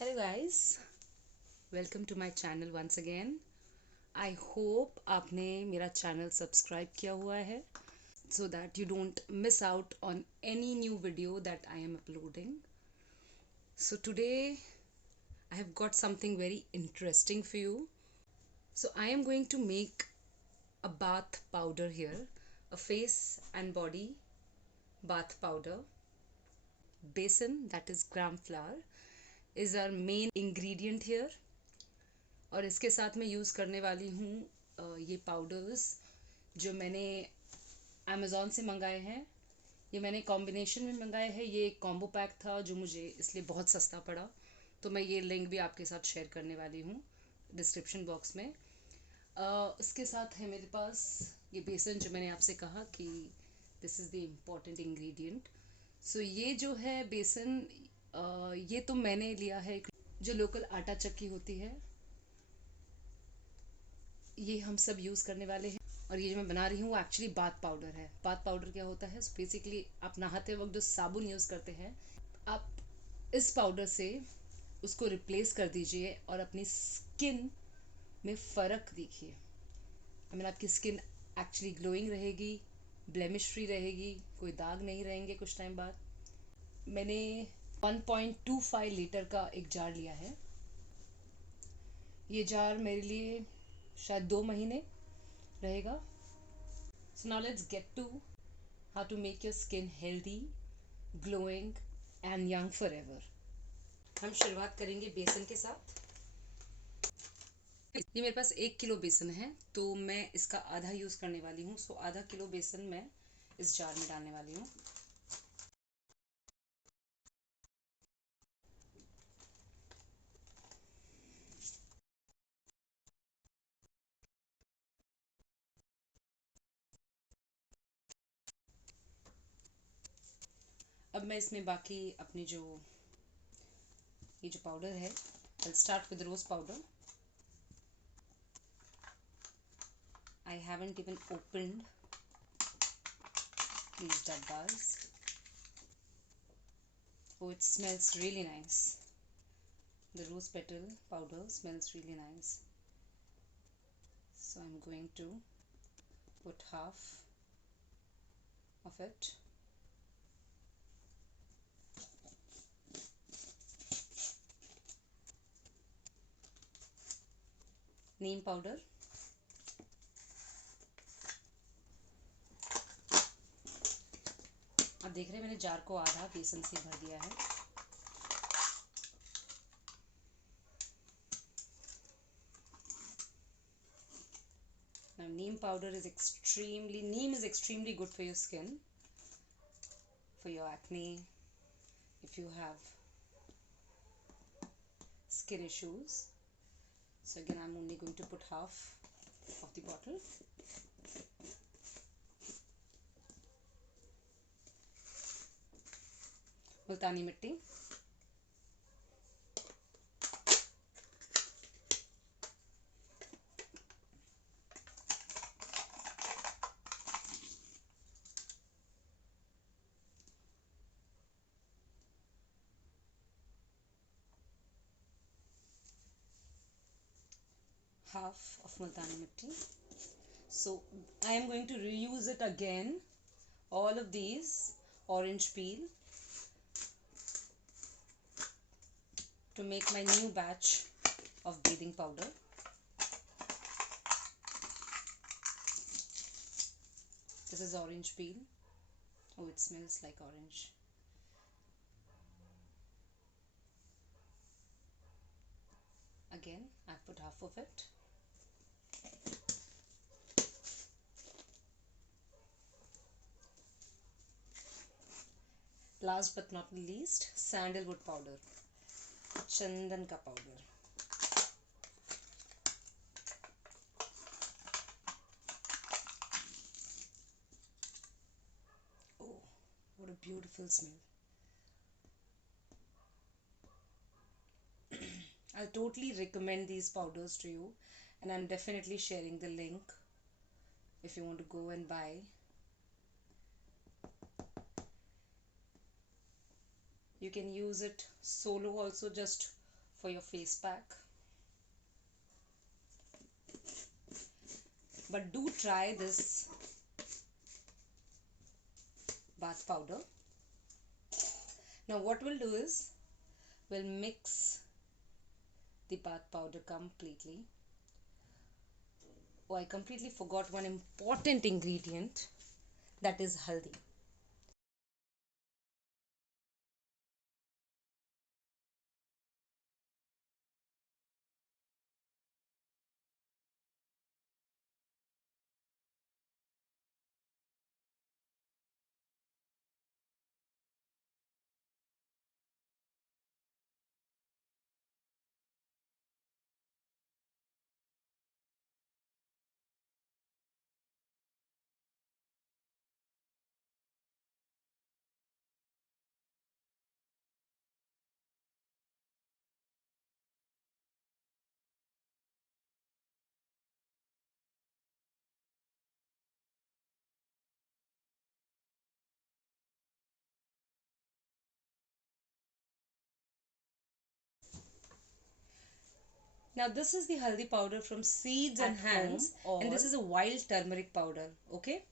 Hello guys, welcome to my channel once again. I hope आपने मेरा channel subscribe किया हुआ है so that you don't miss out on any new video that I am uploading. So today I have got something very interesting for you. So I am going to make a bath powder here, a face and body bath powder. Besan, that is gram flour, is our main ingredient here. और इसके साथ मैं use करने वाली हूँ ये powders जो मैंने अमेज़ॉन से मंगाए हैं। ये मैंने कॉम्बिनेशन में मंगाए हैं। ये एक कॉम्बो पैक था जो मुझे इसलिए बहुत सस्ता पड़ा, तो मैं ये लिंक भी आपके साथ शेयर करने वाली हूँ डिस्क्रिप्शन बॉक्स में। इसके साथ है मेरे पास ये बेसन जो मैंने आपसे कहा कि this is the important ingredient. So ये जो है बेसन, ये तो मैंने लिया है जो लोकल आटा चक्की होती है, ये हम सब यूज़ करने वाले हैं। और ये जो मैं बना रही हूँ वो एक्चुअली बाथ पाउडर है। बाथ पाउडर क्या होता है? बेसिकली आप नहाते वक्त जो साबुन यूज़ करते हैं, आप इस पाउडर से उसको रिप्लेस कर दीजिए और अपनी स्किन में फ़र्क देखिए। आपकी स्किन एक्चुअली ग्लोइंग रहेगी, ब्लेमिश फ्री रहेगी, कोई दाग नहीं रहेंगे कुछ टाइम बाद। मैंने 1.25 लीटर का एक जार लिया है। ये जार मेरे लिए शायद 2 महीने रहेगा। So now let's get to how to make your skin healthy, glowing and young forever. हम शुरुआत करेंगे बेसन के साथ। ये मेरे पास 1 किलो बेसन है, तो मैं इसका आधा यूज़ करने वाली हूँ। सो आधा किलो बेसन मैं इस जार में डालने वाली हूँ। अब मैं इसमें बाकी अपनी ये जो पाउडर है, I'll start with rose powder. I haven't even opened these dabbas. Oh, it smells really nice. The rose petal powder smells really nice. So I'm going to put half of it. Neem powder, आप देख रहे हैं मैंने jar को आधा बेसन से भर दिया है। Now neem powder is extremely good for your skin, for your acne, if you have skin issues. So again I'm only going to put half of the bottle. मुल्तानी मिट्टी, half of multani mitti. So I am going to reuse it again, all of these orange peel, to make my new batch of bathing powder. This is orange peel. Oh, it smells like orange. Again I put half of it. Last but not least, sandalwood powder, chandan ka powder. Oh, what a beautiful smell. I'll totally recommend these powders to you, and I'm definitely sharing the link if you want to go and buy. You can use it solo also, just for your face pack. But do try this bath powder. Now what we'll do is we'll mix the bath powder completely. Oh, I completely forgot one important ingredient, that is haldi. Now this is the haldi powder from Seeds and Hands, and this is a wild turmeric powder. Okay,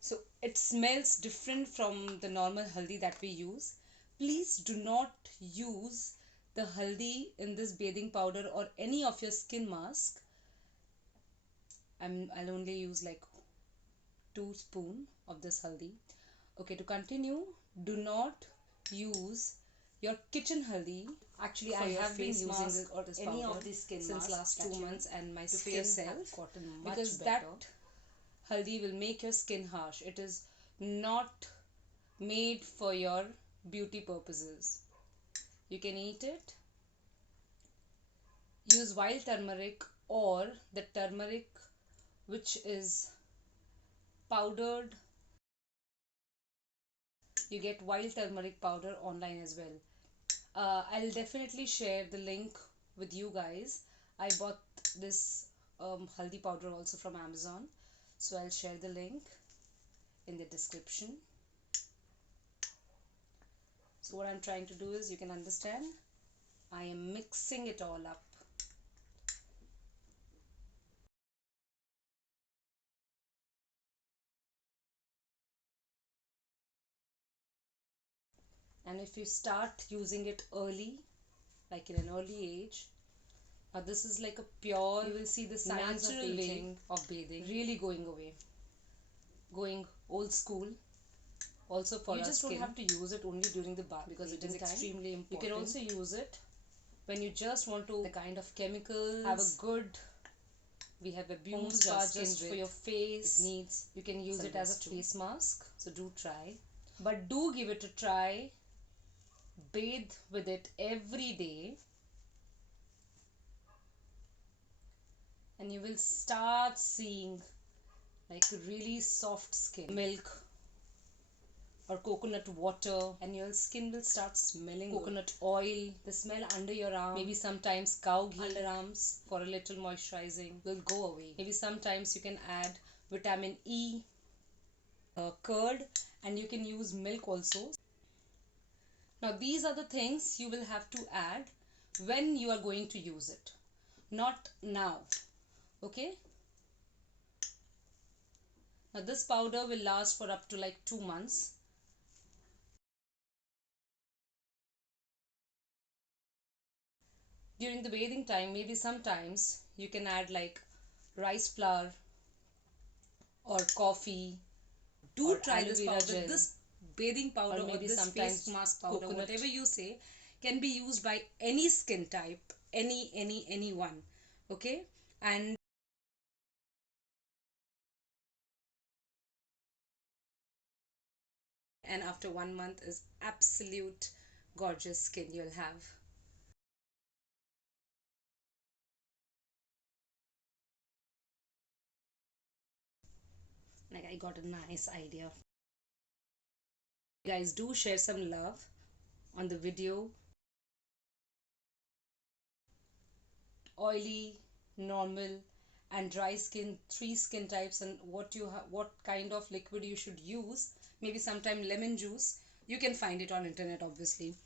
so it smells different from the normal haldi that we use. Please do not use the haldi in this bathing powder or any of your skin mask. I'll only use like 2 spoons of this haldi. Okay, to continue, do not use your kitchen haldi. Actually, I have been using any of these skin since last 2 months, and my skin has gotten much because better. That haldi will make your skin harsh. It is not made for your beauty purposes. You can eat it. Use wild turmeric or the turmeric which is powdered. You get wild turmeric powder online as well. I'll definitely share the link with you guys. I bought this haldi powder also from Amazon, so I'll share the link in the description. So what I'm trying to do is, you can understand, I am mixing it all up. And if you start using it early, like in an early age, this is like a pure, you will see the signs of aging, of bathing really going away, going old school. Also for you just don't have to use it only during the bath because it is extremely important. You can also use it when you just want to, the kind of chemicals, have a good, we have abused our skin for your face, it needs, you can use it as a face mask. So do try, but do give it a try. Bathe with it every day, and you will start seeing like really soft skin. Milk or coconut water, and your skin will start smelling coconut oil. The smell under your arm, maybe sometimes cow ghee underarms for a little moisturizing, will go away. Maybe sometimes you can add vitamin E, curd, and you can use milk also. Now these are the things you will have to add when you are going to use it, not now. Okay, now this powder will last for up to like 2 months. During the bathing time, maybe sometimes you can add like rice flour or coffee. Do try this powder. This bathing powder, or maybe this sometimes face mask powder, whatever you say, can be used by any skin type, anyone. Okay, and after 1 month is absolute gorgeous skin you'll have. Like, I got a nice idea. You guys do share some love on the video. Oily, normal, and dry skin, 3 skin types, and what kind of liquid you should use. Maybe sometime lemon juice, you can find it on internet obviously.